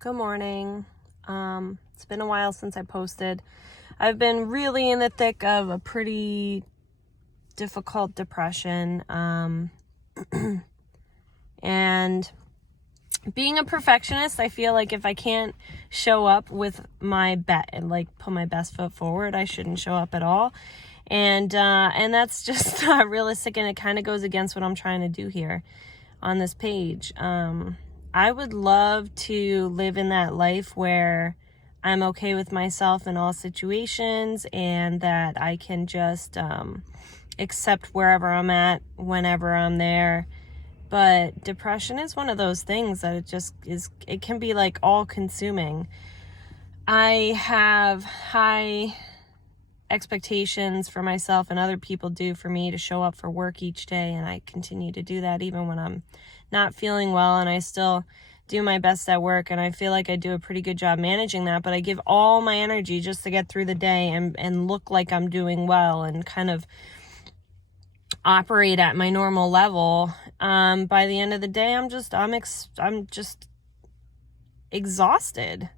Good morning. It's been a while since I posted. I've been really in the thick of a pretty difficult depression. And being a perfectionist, I feel like if I can't show up with my put my best foot forward, I shouldn't show up at all. And that's just not realistic, and it kind of goes against what I'm trying to do here on this page. I would love to live in that life where I'm okay with myself in all situations and that I can just accept wherever I'm at, whenever I'm there. But depression is one of those things that it can be like all consuming. I have high expectations for myself, and other people do for me, to show up for work each day, and I continue to do that even when I'm not feeling well, and I still do my best at work, and I feel like I do a pretty good job managing that, but I give all my energy just to get through the day and look like I'm doing well and kind of operate at my normal level. By the end of the day, I'm just exhausted.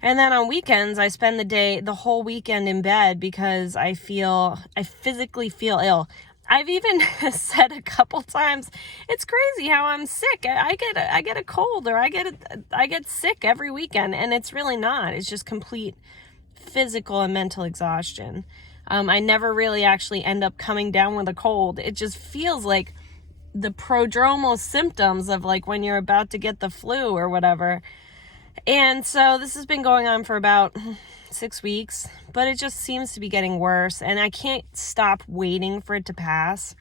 And then on weekends, I spend the whole weekend in bed because I physically feel ill. I've even said a couple times, it's crazy how I'm sick. I get a cold, or I get sick every weekend, and it's really not. It's just complete physical and mental exhaustion. I never really actually end up coming down with a cold. It just feels like the prodromal symptoms of like when you're about to get the flu or whatever. And so this has been going on for about 6 weeks, but it just seems to be getting worse, and I can't stop waiting for it to pass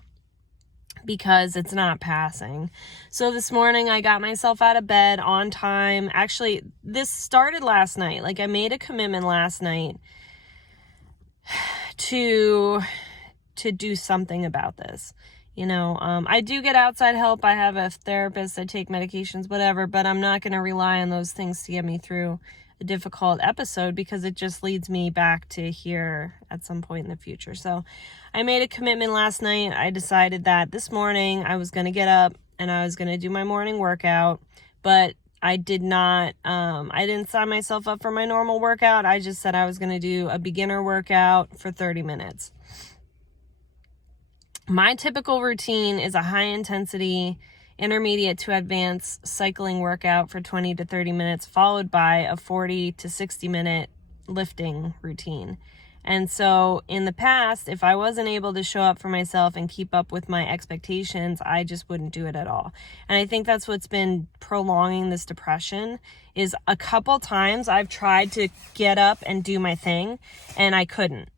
because it's not passing. So this morning I got myself out of bed on time. Actually, this started last night. Like, I made a commitment last night to do something about this. I do get outside help. I have a therapist. I take medications, whatever, but I'm not going to rely on those things to get me through a difficult episode, because it just leads me back to here at some point in the future. So I made a commitment last night. I decided that this morning I was going to get up and I was going to do my morning workout, but I didn't sign myself up for my normal workout. I just said I was going to do a beginner workout for 30 minutes. My typical routine is a high intensity, intermediate to advanced cycling workout for 20 to 30 minutes, followed by a 40 to 60 minute lifting routine. And so in the past, if I wasn't able to show up for myself and keep up with my expectations, I just wouldn't do it at all. And I think that's what's been prolonging this depression, is a couple times I've tried to get up and do my thing and I couldn't.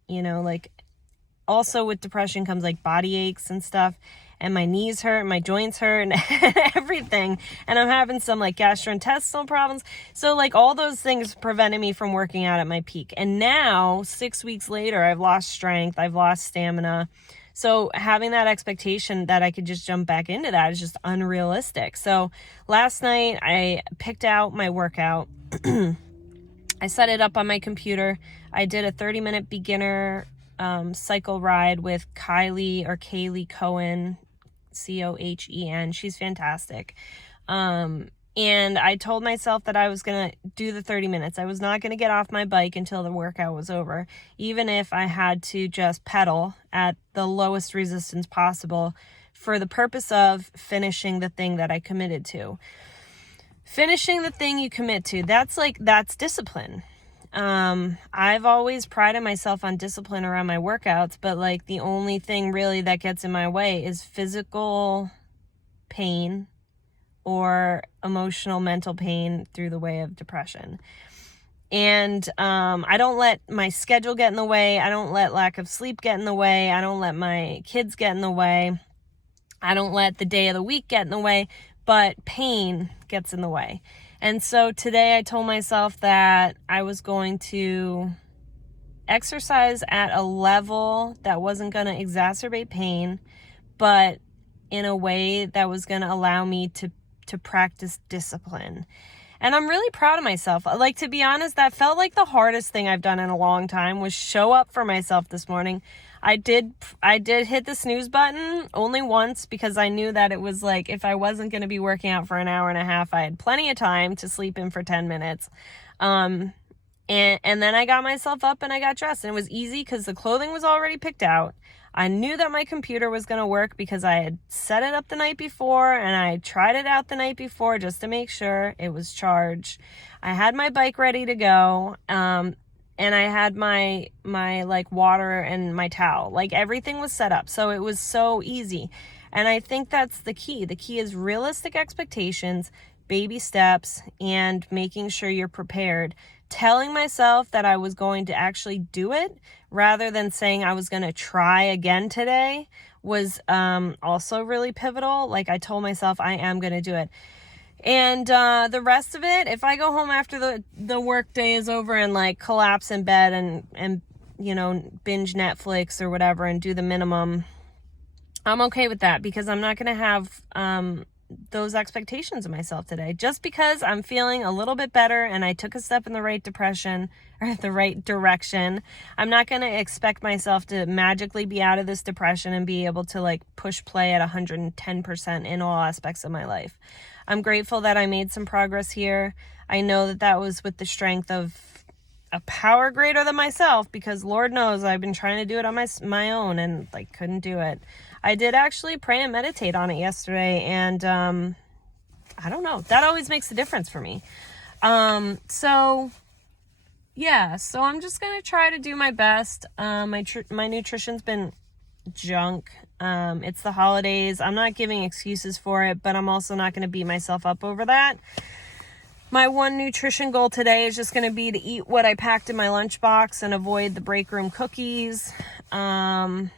Also with depression comes like body aches and stuff, and my knees hurt, and my joints hurt, and everything. And I'm having some like gastrointestinal problems. So like all those things prevented me from working out at my peak. And now 6 weeks later, I've lost strength, I've lost stamina. So having that expectation that I could just jump back into that is just unrealistic. So last night I picked out my workout. I set it up on my computer. I did a 30-minute beginner cycle ride with Kaylee Cohen, Cohen. She's fantastic. And I told myself that I was going to do the 30 minutes. I was not going to get off my bike until the workout was over, even if I had to just pedal at the lowest resistance possible for the purpose of finishing the thing that I committed to. Finishing the thing you commit to, that's discipline. I've always prided myself on discipline around my workouts, but like the only thing really that gets in my way is physical pain or emotional, mental pain through the way of depression. And I don't let my schedule get in the way. I don't let lack of sleep get in the way. I don't let my kids get in the way. I don't let the day of the week get in the way, but pain gets in the way. And so today I told myself that I was going to exercise at a level that wasn't going to exacerbate pain, but in a way that was going to allow me to practice discipline. And I'm really proud of myself. Like, to be honest, that felt like the hardest thing I've done in a long time was show up for myself this morning. I did hit the snooze button only once because I knew that it was like, if I wasn't going to be working out for an hour and a half, I had plenty of time to sleep in for 10 minutes. And then I got myself up and I got dressed, and it was easy because the clothing was already picked out. I knew that my computer was going to work because I had set it up the night before, and I tried it out the night before just to make sure it was charged. I had my bike ready to go. And I had my like water and my towel. Like, everything was set up. So it was so easy. And I think that's the key. The key is realistic expectations, baby steps, and making sure you're prepared. Telling myself that I was going to actually do it rather than saying I was going to try again today was also really pivotal. Like, I told myself I am going to do it. And the rest of it, if I go home after the work day is over and like collapse in bed and you know, binge Netflix or whatever and do the minimum, I'm okay with that, because I'm not going to have those expectations of myself today. Just because I'm feeling a little bit better and I took a step in the right direction, I'm not going to expect myself to magically be out of this depression and be able to like push play at 110% in all aspects of my life. I'm grateful that I made some progress here. I know that that was with the strength of a power greater than myself, because Lord knows I've been trying to do it on my own and like couldn't do it. I did actually pray and meditate on it yesterday, and I don't know, that always makes a difference for me. So I'm just gonna try to do my best. My nutrition's been junk. It's the holidays. I'm not giving excuses for it, but I'm also not going to beat myself up over that. My one nutrition goal today is just going to be to eat what I packed in my lunchbox and avoid the break room cookies. Because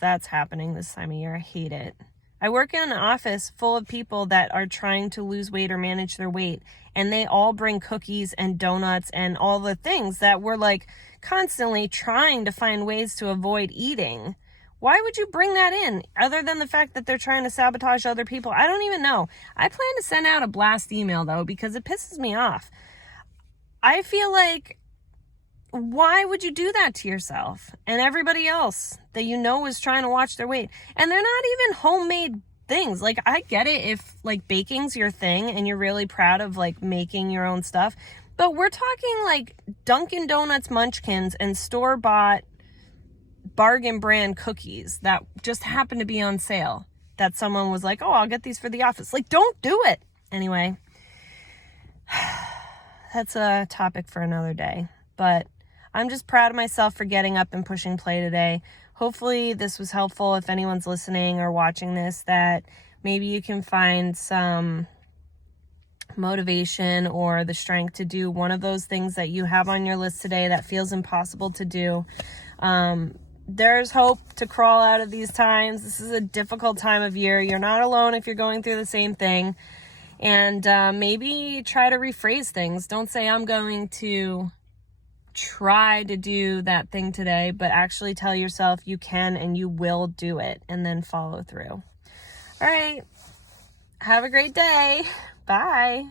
that's happening this time of year. I hate it. I work in an office full of people that are trying to lose weight or manage their weight, and they all bring cookies and donuts and all the things that we're like constantly trying to find ways to avoid eating. Why would you bring that in, other than the fact that they're trying to sabotage other people? I don't even know. I plan to send out a blast email, though, because it pisses me off. I feel like, why would you do that to yourself and everybody else that you know is trying to watch their weight? And they're not even homemade things. Like, I get it if like baking's your thing and you're really proud of like making your own stuff, but we're talking like Dunkin' Donuts munchkins and store-bought bargain brand cookies that just happen to be on sale, that someone was like, oh, I'll get these for the office. Like, don't do it. Anyway, that's a topic for another day, but I'm just proud of myself for getting up and pushing play today. Hopefully this was helpful. If anyone's listening or watching this, that maybe you can find some motivation or the strength to do one of those things that you have on your list today that feels impossible to do. There's hope to crawl out of these times. This is a difficult time of year. You're not alone if you're going through the same thing. And maybe try to rephrase things. Don't say I'm going to try to do that thing today, but actually tell yourself you can and you will do it, and then follow through. All right. Have a great day. Bye.